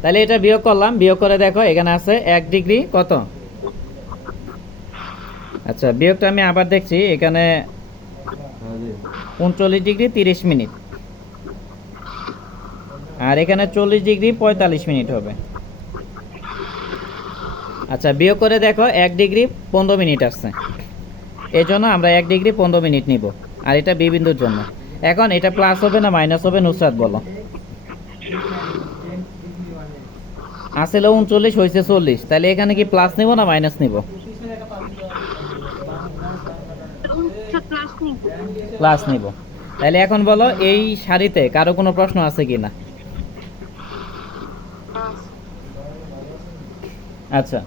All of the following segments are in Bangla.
তাহলে এটা বিয়োগ করলাম, বিয়োগ করে দেখো এখানে আছে 1 ডিগ্রি কত। আচ্ছা বিয়োগটা আমি আবার দেখছি, এখানে 39 ডিগ্রি 30 মিনিট, আর এখানে 40 ডিগ্রি 45 মিনিট হবে। আচ্ছা বিয়োগ করে দেখো 1 ডিগ্রি 15 মিনিট আসছে, এই জন্য আমরা 1 ডিগ্রি 15 মিনিট নিব, আর এটা বি বিন্দুর জন্য। এখন এটা প্লাস হবে না মাইনাস হবে নুসরাত বলো। আসলে 39 হয়েছে 40, তাহলে এখানে কি প্লাস নিব না মাইনাস নিব? প্লাস নিব। তাহলে এখন বলো এই সারিতে কারো কোনো প্রশ্ন আছে কিনা? আচ্ছা,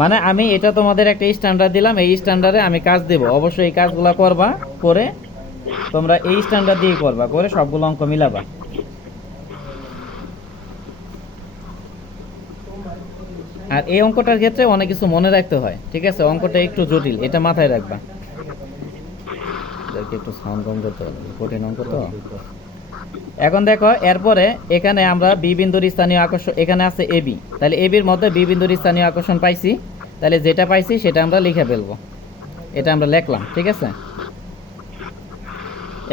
মানে আমি এটা তোমাদের একটা স্ট্যান্ডার্ড দিলাম, এই স্ট্যান্ডার্ডে আমি কাজ দেব, অবশ্যই এই কাজগুলো করবা, করে তোমরা এই স্ট্যান্ডার্ড দিয়ে করবা, করে সবগুলো অঙ্ক মিলাবা। আর এই অঙ্কটার ক্ষেত্রে অনেক কিছু মনে রাখতে হয়, ঠিক আছে? অঙ্কটা একটু জটিল, এটা মাথায় রাখবা। একটু সাউন্ড কম করতে হবে, কঠিন অঙ্ক তো। এখন দেখো এরপরে এখানে আমরা বি বিন্দুর স্থানীয় আকর্ষণ, এখানে আছে এবি, তাহলে এবির মধ্যে বি বিন্দুর স্থানীয় আকর্ষণ পাইছি, তাহলে যেটা পাইছি সেটা আমরা লিখে ফেলবো। এটা আমরা লিখলাম, ঠিক আছে?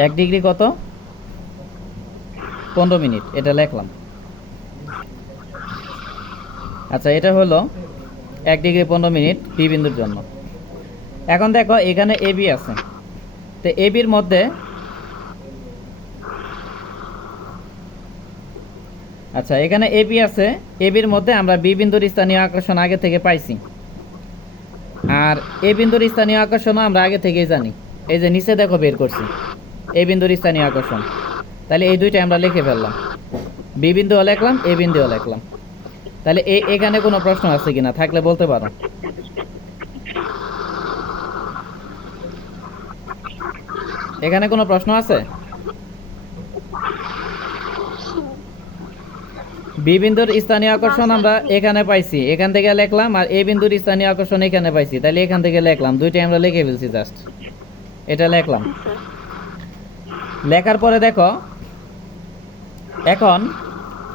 1 ডিগ্রি কত 15 মিনিট, এটা লিখলাম। আচ্ছা এটা হলো 1 ডিগ্রি 15 মিনিট বি বিন্দুর জন্য। এখন দেখো এখানে এবি আছে, তো এবির মধ্যে, আচ্ছা এখানে এবি আছে, এবির মধ্যে আমরা বি বিন্দুর স্থানীয় আকর্ষণ আগে থেকে পাইছি, আর এ বিন্দুর স্থানীয় আকর্ষণ আমরা আগে থেকেই জানি, এই যে নিচে দেখো বের করছি এ বিন্দুর স্থানীয় আকর্ষণ। তাহলে এই দুইটা আমরা লিখে ফেললাম, বি বিন্দুও লিখলাম এ বিন্দুও লিখলাম। তাহলে এখানে কোনো প্রশ্ন আছে কিনা, থাকলে বলতে পারো। এখানে কোনো প্রশ্ন আছে? বি বিন্দুর স্থানীয় আকর্ষণ আমরা এখানে পাইছি, এখান থেকে লিখলাম, আর এ বিন্দুর স্থানীয় আকর্ষণ এখানে পাইছি, তাহলে এখান থেকে লিখলাম, দুইটাই আমরা লিখে ফেলছি, জাস্ট এটা লিখলাম। লেখার পরে দেখো এখন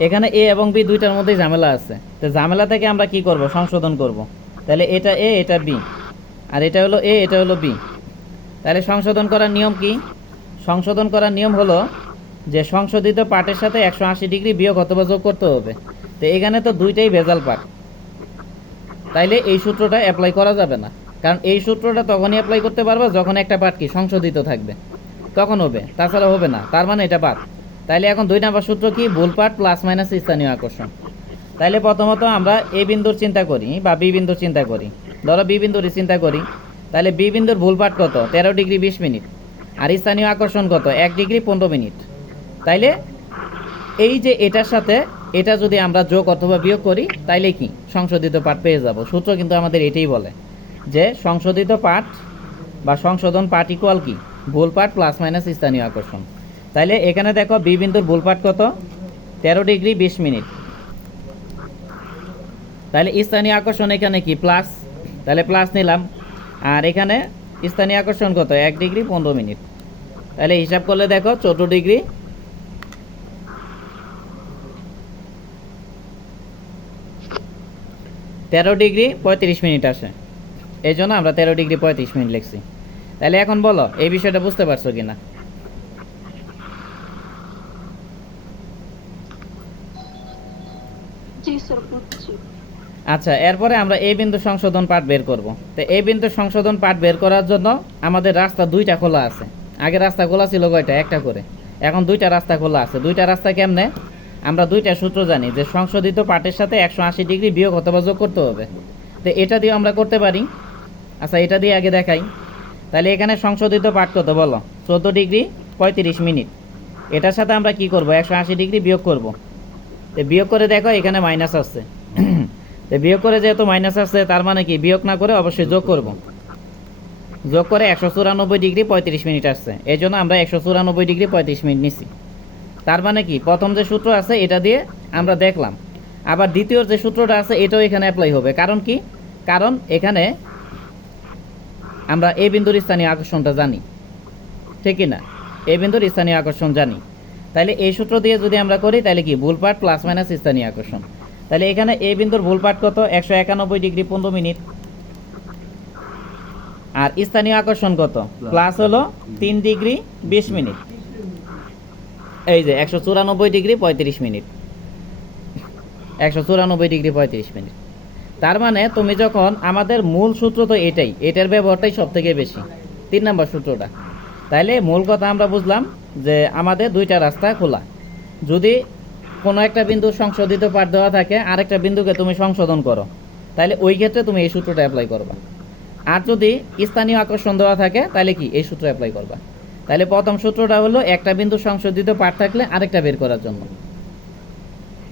এখানে এ এবং বি দুইটার মধ্যে ঝামেলা আছে, তো ঝামেলা থেকে আমরা কি করব, সংশোধন করব। তাহলে এটা এ এটা বি, আর এটা হলো এ এটা হলো বি। তাহলে সংশোধন করার নিয়ম কি? সংশোধন করার নিয়ম হলো যে সংশোধিত পার্টের সাথে 180 ডিগ্রি বিয়োগ অথবা যোগ করতে হবে। তো এখানে তো দুইটাই ভেজাল পার্ট, তাইলে এই সূত্রটা অ্যাপ্লাই করা যাবে না, কারণ এই সূত্রটা তখনই অ্যাপ্লাই করতে পারবে যখন একটা পার্ট কি সংশোধিত থাকবে, তখন হবে, তাছাড়া হবে না, তার মানে এটা বাদ। তাইলে এখন 2 নম্বর সূত্র কি, ভুল পার্ট প্লাস মাইনাস স্থানীয় আকর্ষণ। তাইলে প্রথমত আমরা এ বিন্দুর চিন্তা করি বা বি বিন্দুর চিন্তা করি, ধরো বি বিন্দুর চিন্তা করি, তাহলে বি বিন্দুর ভুল পার্ট কত 13 ডিগ্রি 20 মিনিট, আর স্থানীয় আকর্ষণ কত 1 ডিগ্রি 15 মিনিট। তাইলে এই যে এটার সাথে এটা যদি আমরা যোগ অথবা বিয়োগ করি, তাইলে কি সংশোধিত পাঠ পেয়ে যাব। সূত্র কিন্তু আমাদের এটাই বলে যে সংশোধিত পাঠ বা সংশোধন পাঠ ইকুয়াল কি, ভুল পাঠ প্লাস মাইনাস স্থানীয় আকর্ষণ। তাইলে এখানে দেখো বি বিন্দুর ভুল পাঠ কত 13 ডিগ্রি 20 মিনিট, তাহলে স্থানীয় আকর্ষণ এখানে কি প্লাস, তাহলে প্লাস নিলাম, আর এখানে স্থানীয় আকর্ষণ কত 1 ডিগ্রি 15 মিনিট। তাহলে হিসাব করলে দেখো 14 ডিগ্রি 13 ডিগ্রি 35 মিনিট আসে, এই জন্য আমরা 13 ডিগ্রি 35 মিনিট লিখছি। তাহলে এখন বলো এই বিষয়টা বুঝতে পারছো কিনা? আচ্ছা এরপরে আমরা এই বিন্দু সংশোধন পাঠ বের করব। তো এই বিন্দু সংশোধন পাঠ বের করার জন্য আমাদের রাস্তা দুইটা খোলা আছে, আগে রাস্তা খোলা ছিল কয়টা, একটা করে, এখন দুইটা রাস্তা খোলা আছে। দুইটা রাস্তা কেমনে, আমরা দুইটা সূত্র জানি যে সংশোধিত পাঠের সাথে 180 ডিগ্রি বিয়োগ অথবা যোগ করতে হবে, তো এটা দিয়ে আমরা করতে পারি। আচ্ছা এটা দিয়ে আগে দেখাই। তাহলে এখানে সংশোধিত পাঠ কত বলো 14 ডিগ্রি 35 মিনিট, এটার সাথে আমরা কি করব 180 ডিগ্রি বিয়োগ করব। তো বিয়োগ করে দেখো এখানে মাইনাস আসছে, তো বিয়োগ করে যেহেতু মাইনাস আসছে তার মানে কি বিয়োগ না করে অবশ্যই যোগ করব। যোগ করে 194 ডিগ্রি 35 মিনিট আসছে, এই জন্য আমরা 194 ডিগ্রি 35 মিনিট নিছি। তার মানে কি প্রথম যে সূত্র আছে এটা দিয়ে আমরা দেখলাম, আবার দ্বিতীয় যে সূত্রটা আছে এটাও এখানে অ্যাপ্লাই হবে। কারণ কি, কারণ এখানে আমরা এই বিন্দুর স্থানীয় আকর্ষণটা জানি, ঠিক না? এই বিন্দুর স্থানীয় আকর্ষণ জানি, তাহলে এই সূত্র দিয়ে যদি আমরা করি তাহলে কি ভুল পাঠ প্লাস মাইনাস স্থানীয় আকর্ষণ। তাহলে এখানে এ বিন্দুর ভুল পাঠ কত 191 ডিগ্রি 15 মিনিট, আর স্থানীয় আকর্ষণ কত প্লাস হলো 3 ডিগ্রি 20 মিনিট, এই যে 194 ডিগ্রি 35 মিনিট, 194 ডিগ্রি 35 মিনিট। তার মানে তুমি যখন আমাদের মূল সূত্র তো এটাই, এটার ব্যবহারটাই সব থেকে বেশি 3 নম্বর সূত্রটা। তাইলে মূল কথা আমরা বুঝলাম যে আমাদের দুইটা রাস্তা খোলা, যদি কোনো একটা বিন্দু সংশোধিত পাঠ দেওয়া থাকে আরেকটা বিন্দুকে তুমি সংশোধন করো তাহলে ওই ক্ষেত্রে তুমি এই সূত্রটা অ্যাপ্লাই করবা, আর যদি স্থানীয় আকর্ষণ দেওয়া থাকে তাহলে কি এই সূত্র অ্যাপ্লাই করবা। তাহলে প্রথম সূত্রটা হলো একটা বিন্দু সংশোধিত পাঠ থাকলে আরেকটা বের করার জন্য,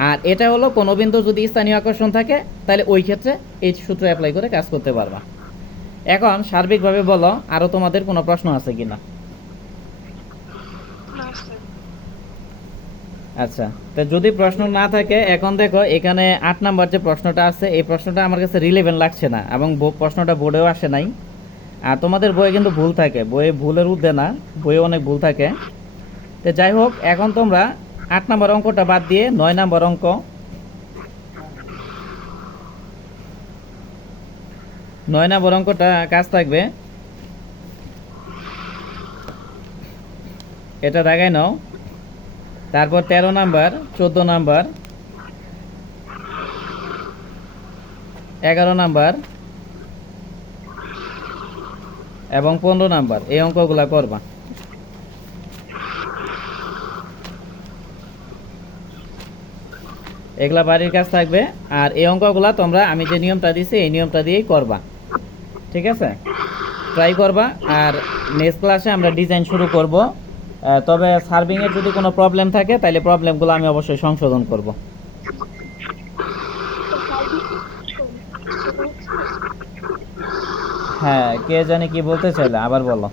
আর এটা হলো কোনো বিন্দু যদি স্থানীয় আকর্ষণ থাকে তাহলে ওই ক্ষেত্রে এই সূত্র অ্যাপ্লাই করে কাজ করতে পারবা। এখন সার্বিকভাবে বলো আরও তোমাদের কোনো প্রশ্ন আছে কিনা? আচ্ছা, তো যদি প্রশ্ন না থাকে এখন দেখো এখানে 8 নাম্বার যে প্রশ্নটা আছে এই প্রশ্নটা আমার কাছে রিলেভেন্ট লাগছে না এবং প্রশ্নটা বোর্ডেও আসে নাই, আর তোমাদের বইয়ে কিন্তু ভুল থাকে, বইয়ে ভুলের ঊর্ধ্বে না, বইয়ে অনেক ভুল থাকে। তো যাই হোক এখন তোমরা 8 নাম্বার অঙ্কটা বাদ দিয়ে 9 নাম্বার অঙ্ক, 9 নাম্বার অঙ্কটা কাজ থাকবে, এটা দাগাই নাও। তারপর 13 নাম্বার, 14 নাম্বার, 11 নাম্বার এবং 15 নাম্বার এই অঙ্কগুলা করবা। এগুলা বাড়ির কাজ থাকবে, আর এই অঙ্কগুলা তোমরা আমি যে নিয়মটা দিছি এই নিয়মটা দিয়েই করবা, ঠিক আছে? ট্রাই করবা। আর নেক্সট ক্লাসে আমরা ডিজাইন শুরু করব, তবে সার্ভিংয়ের যদি কোনো প্রবলেম থাকে তাহলে প্রবলেমগুলো আমি অবশ্যই সংশোধন করব। হ্যাঁ, কে জানি কি বলতে চাইলে আবার বলো।